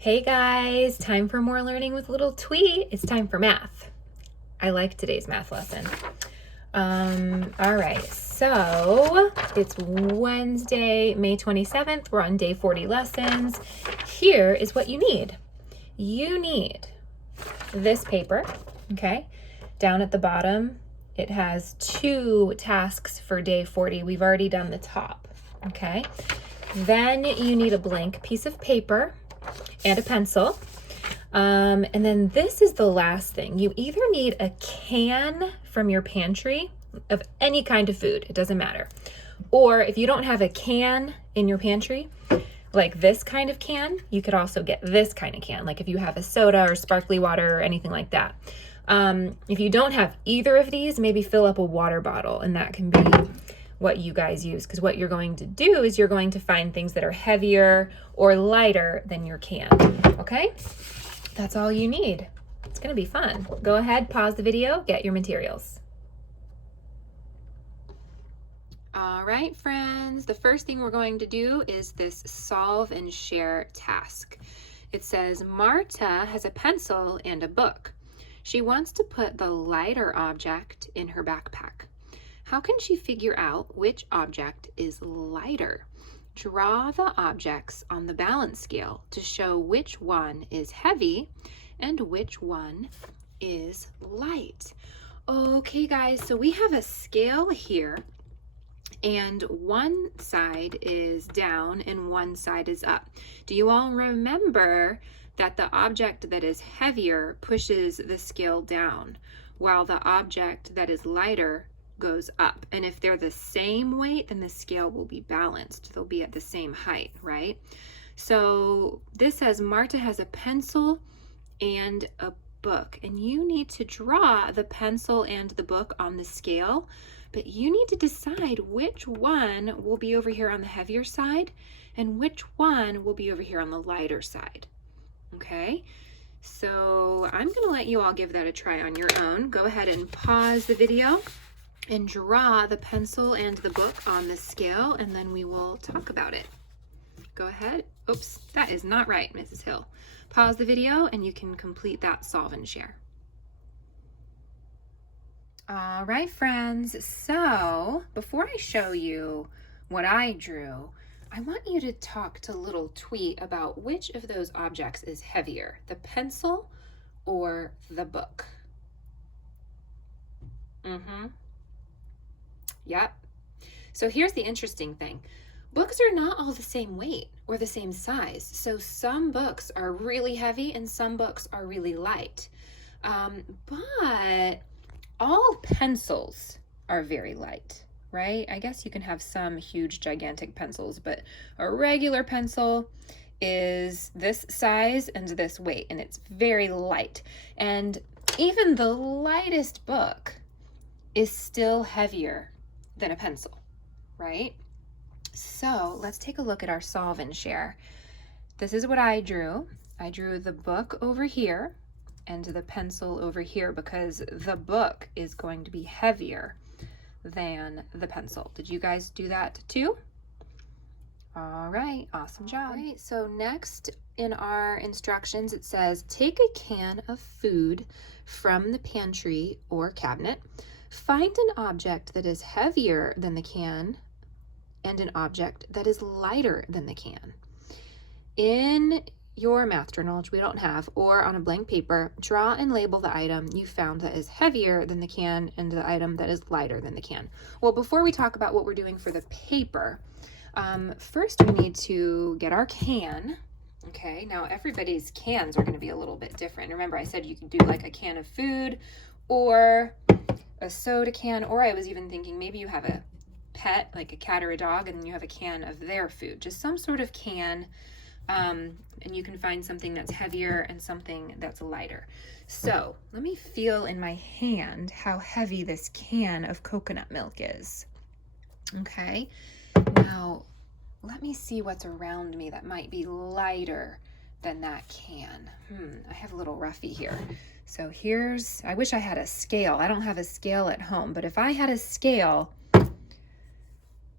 Hey guys, time for more learning with little Tweet. It's time for math. I like today's math lesson. All right, so it's Wednesday, May 27th. We're on day 40 lessons. Here is what you need. You need this paper, okay? Down at the bottom, it has 2 tasks for day 40. We've already done the top, okay? Then you need a blank piece of paper and a pencil. And then this is the last thing. You either need a can from your pantry of any kind of food, it doesn't matter. Or if you don't have a can in your pantry, like this kind of can, you could also get this kind of can, like if you have a soda or sparkly water or anything like that. If you don't have either of these, maybe fill up a water bottle, and that can be what you guys use, because what you're going to do is you're going to find things that are heavier or lighter than your can, okay? That's all you need. It's gonna be fun. Go ahead, pause the video, get your materials. All right, friends, the first thing we're going to do is this solve and share task. It says, Marta has a pencil and a book. She wants to put the lighter object in her backpack. How can she figure out which object is lighter? Draw the objects on the balance scale to show which one is heavy and which one is light. Okay, guys, so we have a scale here, and one side is down and one side is up. Do you all remember that the object that is heavier pushes the scale down, while the object that is lighter goes up? And if they're the same weight, then the scale will be balanced. They'll be at the same height, right? So this says Marta has a pencil and a book, and you need to draw the pencil and the book on the scale, but you need to decide which one will be over here on the heavier side and which one will be over here on the lighter side, okay? So I'm gonna let you all give that a try on your own. Go ahead and pause the video and draw the pencil and the book on the scale, and then we will talk about it. Go ahead. Oops, that is not right, Mrs. Hill. Pause the video and you can complete that solve and share. All right, friends, so before I show you what I drew, I want you to talk to little Tweet about which of those objects is heavier, the pencil or the book. Yep. So here's the interesting thing. Books are not all the same weight or the same size. So some books are really heavy and some books are really light. But all pencils are very light, right? I guess you can have some huge, gigantic pencils, but a regular pencil is this size and this weight, and it's very light. And even the lightest book is still heavier than a pencil, right? So let's take a look at our solve and share. This is what I drew. I drew the book over here and the pencil over here because the book is going to be heavier than the pencil. Did you guys do that too? All right, awesome job. All right, so next in our instructions, it says, take a can of food from the pantry or cabinet. Find an object that is heavier than the can and an object that is lighter than the can. In your math journal, which we don't have, or on a blank paper, draw and label the item you found that is heavier than the can and the item that is lighter than the can. Well, before we talk about what we're doing for the paper, first we need to get our can. Okay, now everybody's cans are going to be a little bit different. Remember, I said you could do like a can of food or a soda can, or I was even thinking maybe you have a pet, like a cat or a dog, and you have a can of their food, just some sort of can, and you can find something that's heavier and something that's lighter. So let me feel in my hand how heavy this can of coconut milk is. Okay, now let me see what's around me that might be lighter than that can. I have a little roughy here. So here's, I wish I had a scale. I don't have a scale at home, but if I had a scale,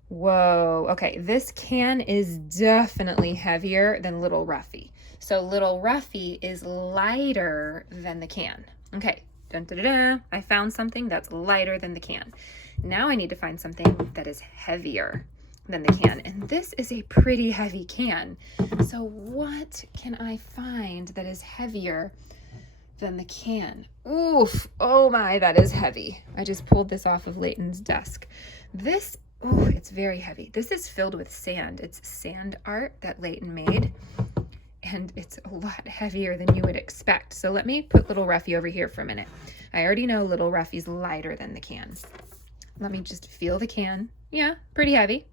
whoa, okay, this can is definitely heavier than Little Ruffy. So little Ruffy is lighter than the can. Okay, dun, dun, dun, dun. I found something that's lighter than the can. Now I need to find something that is heavier than the can. And this is a pretty heavy can. So what can I find that is heavier than the can? Oof, oh my, that is heavy. I just pulled this off of Layton's desk. This, oh, it's very heavy. This is filled with sand. It's sand art that Layton made. And it's a lot heavier than you would expect. So let me put little Ruffy over here for a minute. I already know little Ruffy's lighter than the can. Let me just feel the can. Yeah, pretty heavy.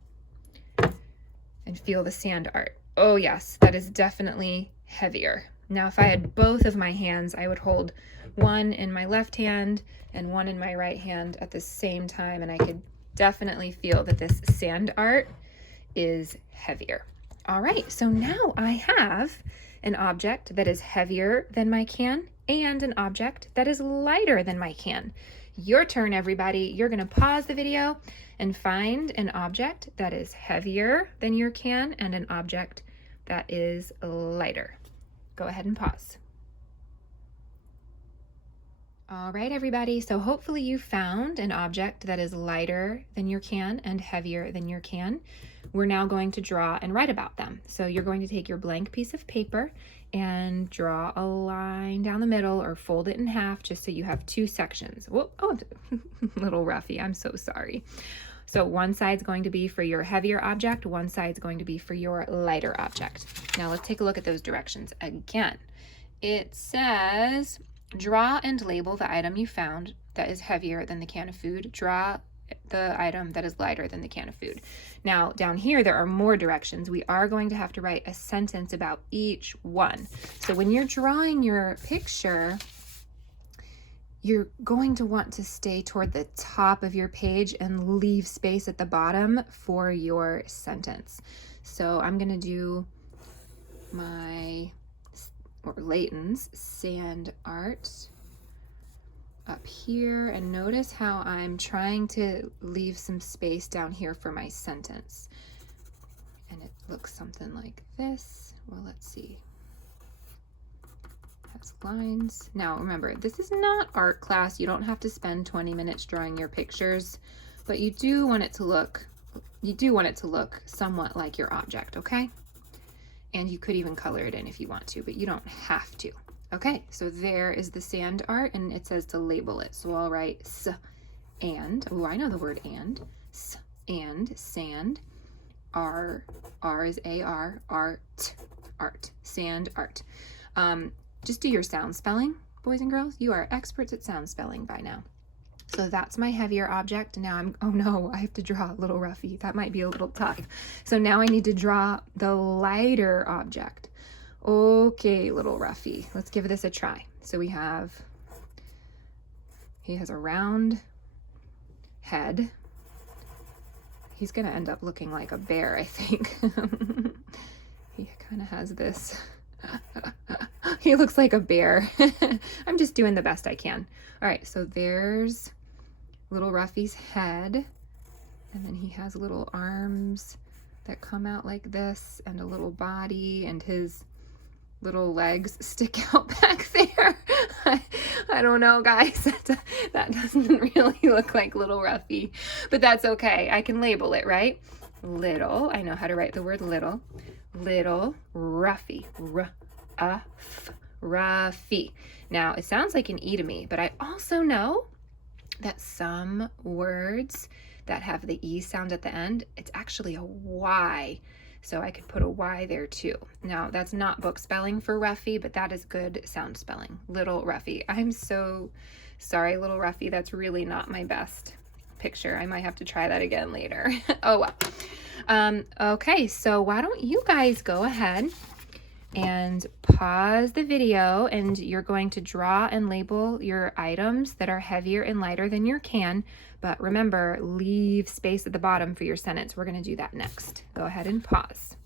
And feel the sand art. Oh yes, that is definitely heavier. Now if I had both of my hands, I would hold one in my left hand and one in my right hand at the same time, and I could definitely feel that this sand art is heavier. All right, so now I have an object that is heavier than my can and an object that is lighter than my can. Your turn, everybody. You're gonna pause the video and find an object that is heavier than your can and an object that is lighter. Go ahead and pause. All right, everybody. So hopefully you found an object that is lighter than your can and heavier than your can. We're now going to draw and write about them. So you're going to take your blank piece of paper and draw a line down the middle or fold it in half just so you have two sections. Whoa, oh, little Ruffy, I'm so sorry. So one side's going to be for your heavier object, one side's going to be for your lighter object. Now let's take a look at those directions again. It says, draw and label the item you found that is heavier than the can of food. Draw the item that is lighter than the can of food. Now down here there are more directions. We are going to have to write a sentence about each one. So when you're drawing your picture, you're going to want to stay toward the top of your page and leave space at the bottom for your sentence. So I'm going to do Layton's sand art up here, and notice how I'm trying to leave some space down here for my sentence. And it looks something like this. Well, let's see. Has lines. Now remember, this is not art class. You don't have to spend 20 minutes drawing your pictures, but you do want it to look somewhat like your object, okay? And you could even color it in if you want to, but you don't have to. Okay, so there is the sand art, and it says to label it. So I'll write s and, oh, I know the word and, s and sand, r is A-R, art, sand art. Just do your sound spelling, boys and girls. You are experts at sound spelling by now. So that's my heavier object. Now oh no, I have to draw little Ruffy. That might be a little tough. So now I need to draw the lighter object. Okay, little Ruffy, let's give this a try. So he has a round head. He's gonna end up looking like a bear, I think. He kind of has this, he looks like a bear. I'm just doing the best I can. All right, so there's little Ruffy's head, and then he has little arms that come out like this, and a little body, and his little legs stick out back there. I don't know, guys. That doesn't really look like little Ruffy, but that's okay. I can label it, right? Little, I know how to write the word little. Little Ruffy. Ruffy. Now, it sounds like an E to me, but I also know that some words that have the E sound at the end, it's actually a Y. So I could put a Y there too. Now, that's not book spelling for Ruffy, but that is good sound spelling. Little Ruffy. I'm so sorry, little Ruffy. That's really not my best picture. I might have to try that again later. Oh, well. Okay, so why don't you guys go ahead and pause the video, and you're going to draw and label your items that are heavier and lighter than your can. But remember, leave space at the bottom for your sentence. We're going to do that next. Go ahead and pause.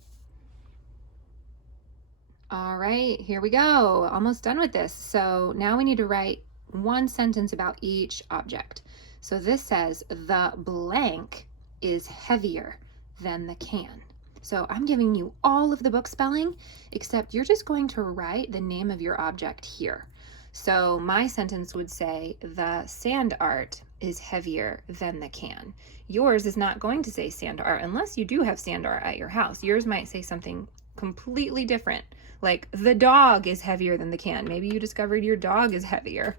All right, here we go. Almost done with this. So now we need to write one sentence about each object. So this says, the blank is heavier than the can. So I'm giving you all of the book spelling, except you're just going to write the name of your object here. So my sentence would say, the sand art is heavier than the can. Yours is not going to say sand art unless you do have sand art at your house. Yours might say something completely different, like the dog is heavier than the can. Maybe you discovered your dog is heavier.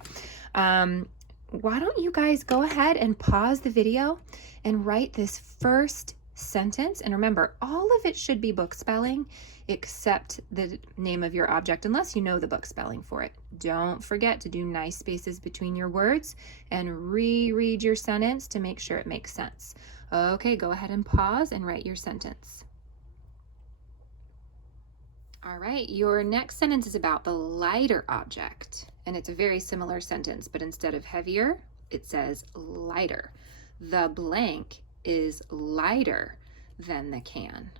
Why don't you guys go ahead and pause the video and write this first sentence? And remember, all of it should be book spelling except the name of your object, unless you know the book spelling for it. Don't forget to do nice spaces between your words and reread your sentence to make sure it makes sense. Okay, go ahead and pause and write your sentence. All right, your next sentence is about the lighter object, and it's a very similar sentence, but instead of heavier, it says lighter. The blank is lighter than the can.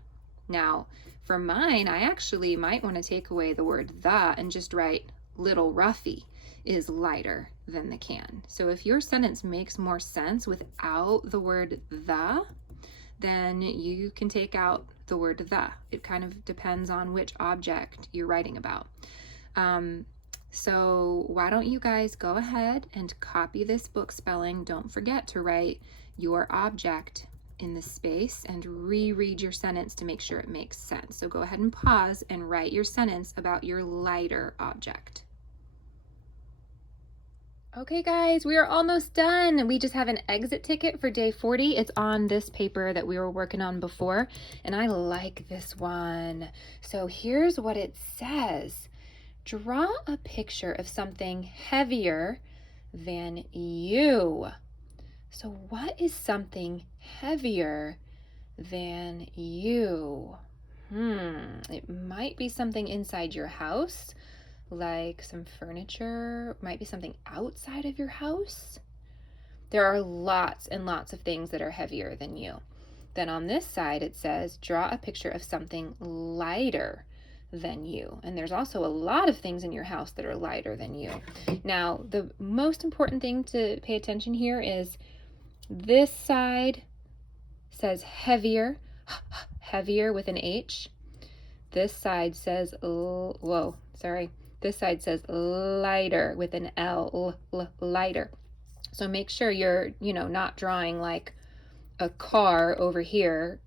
Now, for mine, I actually might want to take away the word the and just write little Ruffy is lighter than the can. So if your sentence makes more sense without the word the, then you can take out the word the. It kind of depends on which object you're writing about. So why don't you guys go ahead and copy this book spelling. Don't forget to write your object in the space and reread your sentence to make sure it makes sense. So go ahead and pause and write your sentence about your lighter object. Okay guys, we are almost done. We just have an exit ticket for day 40. It's on this paper that we were working on before, and I like this one. So here's what it says. Draw a picture of something heavier than you. So what is something heavier than you? It might be something inside your house, like some furniture, might be something outside of your house. There are lots and lots of things that are heavier than you. Then on this side, it says, draw a picture of something lighter than you. And there's also a lot of things in your house that are lighter than you. Now, the most important thing to pay attention here is this side says heavier, heavier with an H. This side says, this side says lighter with an L, lighter. So make sure you're, not drawing like a car over here,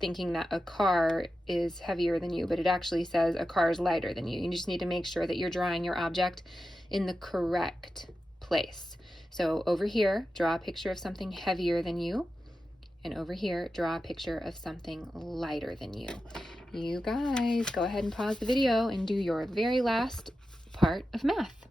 thinking that a car is heavier than you, but it actually says a car is lighter than you. You just need to make sure that you're drawing your object in the correct place. So over here, draw a picture of something heavier than you. And over here, draw a picture of something lighter than you. You guys, go ahead and pause the video and do your very last part of math.